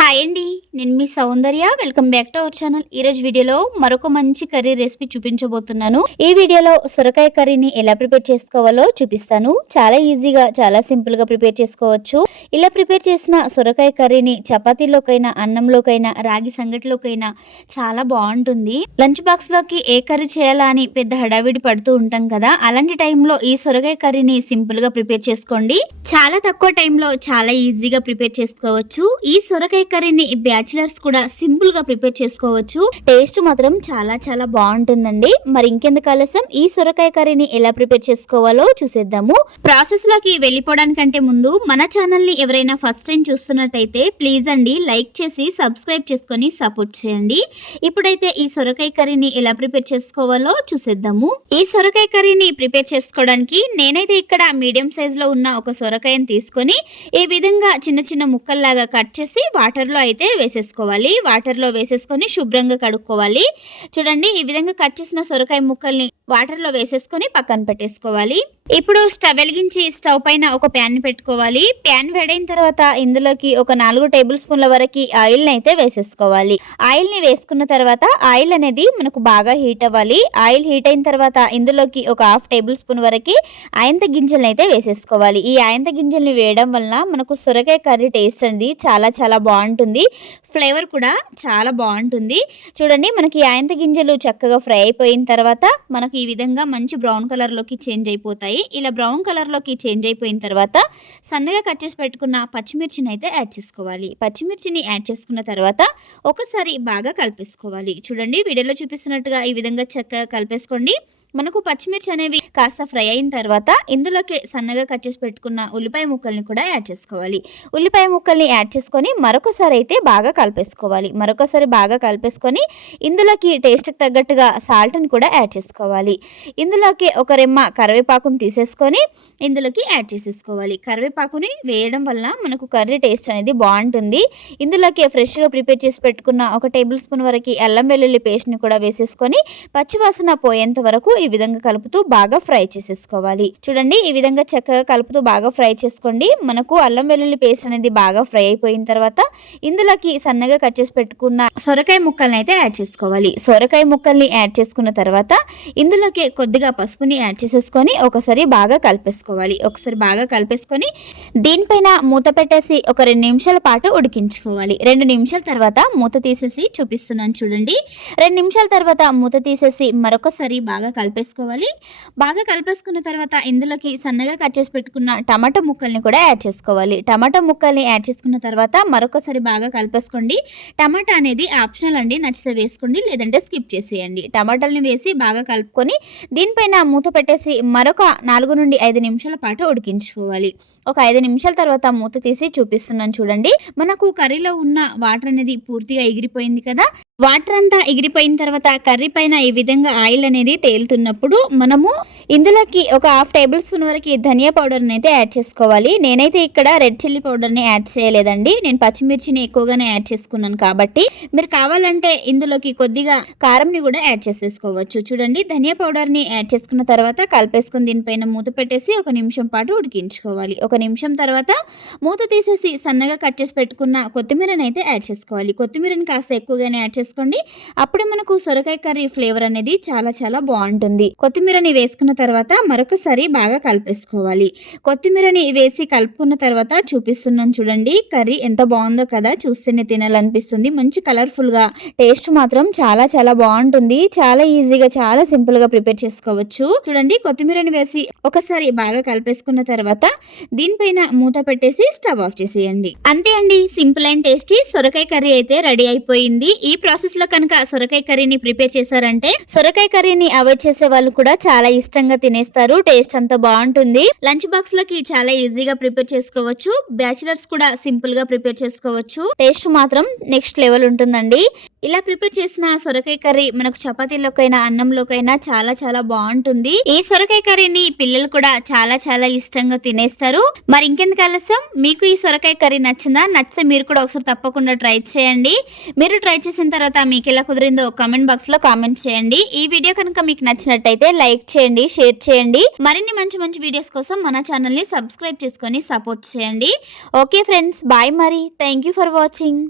Hi అండి నేను మీ Soundarya. Welcome back to our channel ఈరోజు వీడియోలో మరొక మంచి కర్రీ రెసిపీ చూపించబోతున్నాను. ఈ వీడియోలో సొరకాయ కర్రీని ఎలా ప్రిపేర్ చేసుకోవాలో చూపిస్తాను. చాలా ఈజీగా చాలా సింపుల్గా ప్రిపేర్ చేసుకోవచ్చు. ఇలా ప్రిపేర్ చేసిన సొరకాయ కర్రీని చపాతీలోకైనా అన్నంలోకైనా రాగి సంగటిలోకైనా చాలా బాగుంటుంది. లంచ్ బాక్స్లోకి ఏ కర్రీ చేయాలా అని పెద్ద హడావిడి పడుతూ ఉంటాం కదా. అలాంటి టైంలో ఈ సొరకాయ కర్రీని సింపుల్గా ప్రిపేర్ చేసుకోండి. చాలా తక్కువ టైంలో చాలా ఈజీగా ప్రిపేర్ చేసుకోవచ్చు. ఈ సొరకాయ కర్రీని బ్యాచిలర్స్ కూడా సింపుల్గా ప్రిపేర్ చేసుకోవచ్చు. టేస్ట్ మాత్రం చాలా చాలా బాగుంటుందండి. మరి ఇంకెందుకు ఆలస్యం? ఈ సొరకాయ కర్రీని ఎలా ప్రిపేర్ చేసుకోవాలో చూసేద్దాము. ప్రాసెస్లోకి వెళ్ళిపోవడానికంటే ముందు మన ఛానల్ని ఎవరైనా ఫస్ట్ టైం చూస్తున్నట్టయితే ప్లీజ్ అండి లైక్ చేసి సబ్స్క్రైబ్ చేసుకొని సపోర్ట్ చేయండి. ఇప్పుడైతే ఈ సొరకాయ కర్రీని ఎలా ప్రిపేర్ చేసుకోవాలో చూసేద్దాము. ఈ సొరకాయ కర్రీని ప్రిపేర్ చేసుకోవడానికి నేనైతే ఇక్కడ మీడియం సైజ్లో ఉన్న ఒక సొరకాయని తీసుకొని ఈ విధంగా చిన్న చిన్న ముక్కల్లాగా కట్ చేసి వాటర్లో అయితే వేసేసుకోవాలి. వాటర్లో వేసేసుకొని శుభ్రంగా కడుక్కోవాలి. చూడండి ఈ విధంగా కట్ చేసిన సొరకాయ ముక్కల్ని వాటర్లో వేసేసుకొని పక్కన పెట్టేసుకోవాలి. ఇప్పుడు స్టవ్ వెలిగించి స్టవ్ పైన ఒక ప్యాన్ పెట్టుకోవాలి. ప్యాన్ వేడైన తర్వాత ఇందులోకి ఒక నాలుగు టేబుల్ స్పూన్ల వరకు ఆయిల్ని అయితే వేసేసుకోవాలి. ఆయిల్ని వేసుకున్న తర్వాత ఆయిల్ అనేది మనకు బాగా హీట్ అవ్వాలి. ఆయిల్ హీట్ అయిన తర్వాత ఇందులోకి ఒక హాఫ్ టేబుల్ స్పూన్ వరకు ఆయంత గింజలను అయితే వేసేసుకోవాలి. ఈ ఆయంత గింజల్ని వేయడం వల్ల మనకు సొరకాయ కర్రీ టేస్ట్ అనేది చాలా చాలా బాగుంటుంది. ఫ్లేవర్ కూడా చాలా బాగుంటుంది. చూడండి మనకి ఆయంత గింజలు చక్కగా ఫ్రై అయిపోయిన తర్వాత మనకు ఈ విధంగా మంచి బ్రౌన్ కలర్లోకి చేంజ్ అయిపోతాయి. ఇలా బ్రౌన్ కలర్లోకి చేంజ్ అయిపోయిన తర్వాత సన్నగా కట్ చేసి పెట్టుకున్న పచ్చిమిర్చిని అయితే యాడ్ చేసుకోవాలి. పచ్చిమిర్చిని యాడ్ చేసుకున్న తర్వాత ఒకసారి బాగా కలిపేసుకోవాలి. చూడండి వీడియోలో చూపిస్తున్నట్టుగా ఈ విధంగా చక్కగా కలిపేసుకోండి. మనకు పచ్చిమిర్చి అనేవి కాస్త ఫ్రై అయిన తర్వాత ఇందులోకి సన్నగా కట్ చేసి పెట్టుకున్న ఉల్లిపాయ ముక్కల్ని కూడా యాడ్ చేసుకోవాలి. ఉల్లిపాయ ముక్కల్ని యాడ్ చేసుకొని మరొకసారి అయితే బాగా కలిపేసుకోవాలి. మరొకసారి బాగా కలిపేసుకొని ఇందులోకి టేస్ట్కి తగ్గట్టుగా సాల్ట్ని కూడా యాడ్ చేసుకోవాలి. ఇందులోకి ఒక రెమ్మ కరివేపాకుని తీసేసుకొని ఇందులోకి యాడ్ చేసేసుకోవాలి. కరివేపాకుని వేయడం వల్ల మనకు కర్రీ టేస్ట్ అనేది బాగుంటుంది. ఇందులోకి ఫ్రెష్గా ప్రిపేర్ చేసి పెట్టుకున్న ఒక టేబుల్ స్పూన్ వరకు అల్లం వెల్లుల్లి పేస్ట్ని కూడా వేసేసుకొని పచ్చివాసన పోయేంత వరకు ఈ విధంగా కలుపుతూ బాగా ఫ్రై చేసేసుకోవాలి. చూడండి ఈ విధంగా చక్కగా కలుపుతూ బాగా ఫ్రై చేసుకోండి. మనకు అల్లం వెల్లుల్లి పేస్ట్ అనేది బాగా ఫ్రై అయిపోయిన తర్వాత ఇందులోకి సన్నగా కట్ చేసి పెట్టుకున్న సొరకాయ ముక్కల్ని అయితే యాడ్ చేసుకోవాలి. సొరకాయ ముక్కల్ని యాడ్ చేసుకున్న తర్వాత ఇందులోకి కొద్దిగా పసుపుని యాడ్ చేసేసుకొని ఒకసారి బాగా కలిపేసుకోవాలి. ఒకసారి బాగా కలిపేసుకొని దీనిపైన మూత పెట్టేసి ఒక రెండు నిమిషాల పాటు ఉడికించుకోవాలి. రెండు నిమిషాల తర్వాత మూత తీసేసి చూపిస్తున్నాను చూడండి. రెండు నిమిషాల తర్వాత మూత తీసేసి మరొకసారి బాగా కలిపి కలిపేసుకోవాలి. బాగా కలిపేసుకున్న తర్వాత ఇందులోకి సన్నగా కట్ చేసి పెట్టుకున్న టమాటా ముక్కల్ని కూడా యాడ్ చేసుకోవాలి. టమాటా ముక్కల్ని యాడ్ చేసుకున్న తర్వాత మరొకసారి బాగా కలిపేసుకోండి. టమాటా అనేది ఆప్షనల్ అండి. నచ్చితే వేసుకోండి లేదంటే స్కిప్ చేసేయండి. టమాటాలని వేసి బాగా కలుపుకొని దీనిపైన మూత పెట్టేసి మరొక నాలుగు నుండి ఐదు నిమిషాల పాటు ఉడికించుకోవాలి. ఒక ఐదు నిమిషాల తర్వాత మూత తీసి చూపిస్తున్నాను చూడండి. మనకు కర్రీలో ఉన్న వాటర్ అనేది పూర్తిగా ఎగిరిపోయింది కదా. వాటర్ అంతా ఎగిరిపోయిన తర్వాత కర్రీ పైన ఈ విధంగా ఆయిల్ అనేది తేలుతున్నప్పుడు మనము ఇందులోకి ఒక హాఫ్ టేబుల్ స్పూన్ వరకు ధనియా పౌడర్ని అయితే యాడ్ చేసుకోవాలి. నేనైతే ఇక్కడ రెడ్ చిల్లీ పౌడర్ని యాడ్ చేయలేదండి. నేను పచ్చిమిర్చిని ఎక్కువగానే యాడ్ చేసుకున్నాను కాబట్టి. మీరు కావాలంటే ఇందులోకి కొద్దిగా కారంని కూడా యాడ్ చేసేసుకోవచ్చు. చూడండి ధనియా పౌడర్ని యాడ్ చేసుకున్న తర్వాత కలిపేసుకుని దీనిపైన మూత పెట్టేసి ఒక నిమిషం పాటు ఉడికించుకోవాలి. ఒక నిమిషం తర్వాత మూత తీసేసి సన్నగా కట్ చేసి పెట్టుకున్న కొత్తిమీరని అయితే యాడ్ చేసుకోవాలి. కొత్తిమీరని కాస్త ఎక్కువగానే యాడ్ చేసుకోండి. అప్పుడే మనకు సొరకాయ కర్రీ ఫ్లేవర్ అనేది చాలా చాలా బాగుంటుంది. కొత్తిమీరని వేసుకున్న తర్వాత మరొకసారి బాగా కలిపేసుకోవాలి. కొత్తిమీరని వేసి కలుపుకున్న తర్వాత చూపిస్తున్నాను చూడండి. కర్రీ ఎంత బాగుందో కదా చూస్తేనే తినాలనిపిస్తుంది. మంచి కలర్ఫుల్గా టేస్ట్ మాత్రం చాలా చాలా బాగుంటుంది. చాలా ఈజీగా చాలా సింపుల్గా ప్రిపేర్ చేసుకోవచ్చు. చూడండి కొత్తిమీరని వేసి ఒకసారి బాగా కలిపేసుకున్న తర్వాత దీనిపైన మూత పెట్టేసి స్టవ్ ఆఫ్ చేసేయండి. అంతే అండి. సింపుల్ అండ్ టేస్టీ సొరకాయ కర్రీ అయితే రెడీ అయిపోయింది. ఈ ప్రాసెస్లో కనుక సొరకాయ కర్రీని ప్రిపేర్ చేశారంటే సొరకాయ కర్రీని అవాయిడ్ చేసే వాళ్ళు కూడా చాలా ఇష్టం ఇష్టంగా తినేస్తారు టేస్ట్ అంతా బాగుంటుంది. లంచ్ బాక్స్లోకి చాలా ఈజీగా ప్రిపేర్ చేసుకోవచ్చు. బ్యాచిలర్స్ కూడా సింపుల్గా ప్రిపేర్ చేసుకోవచ్చు. టేస్ట్ మాత్రం నెక్స్ట్ లెవెల్ ఉంటుందండి. ఇలా ప్రిపేర్ చేసిన సొరకాయ కర్రీ మనకు చపాతీలోకైనా అన్నంలోకైనా చాలా చాలా బాగుంటుంది. ఈ సొరకాయ కర్రీని పిల్లలు కూడా చాలా చాలా ఇష్టంగా తినేస్తారు. మరి ఇంకెందుకు ఆలస్యం? మీకు ఈ సొరకాయ కర్రీ నచ్చిందా? నచ్చితే మీరు కూడా ఒకసారి తప్పకుండా ట్రై చేయండి. మీరు ట్రై చేసిన తర్వాత మీకు ఎలా కుదిరిందో కామెంట్ బాక్స్లో కామెంట్ చేయండి. ఈ వీడియో కనుక మీకు నచ్చినట్టయితే లైక్ చేయండి షేర్ చేయండి. మరిన్ని మంచి మంచి వీడియోస్ కోసం మన ఛానల్ని సబ్స్క్రైబ్ చేసుకొని సపోర్ట్ చేయండి. ఓకే ఫ్రెండ్స్ బాయ్ మరి థ్యాంక్ ఫర్ వాచింగ్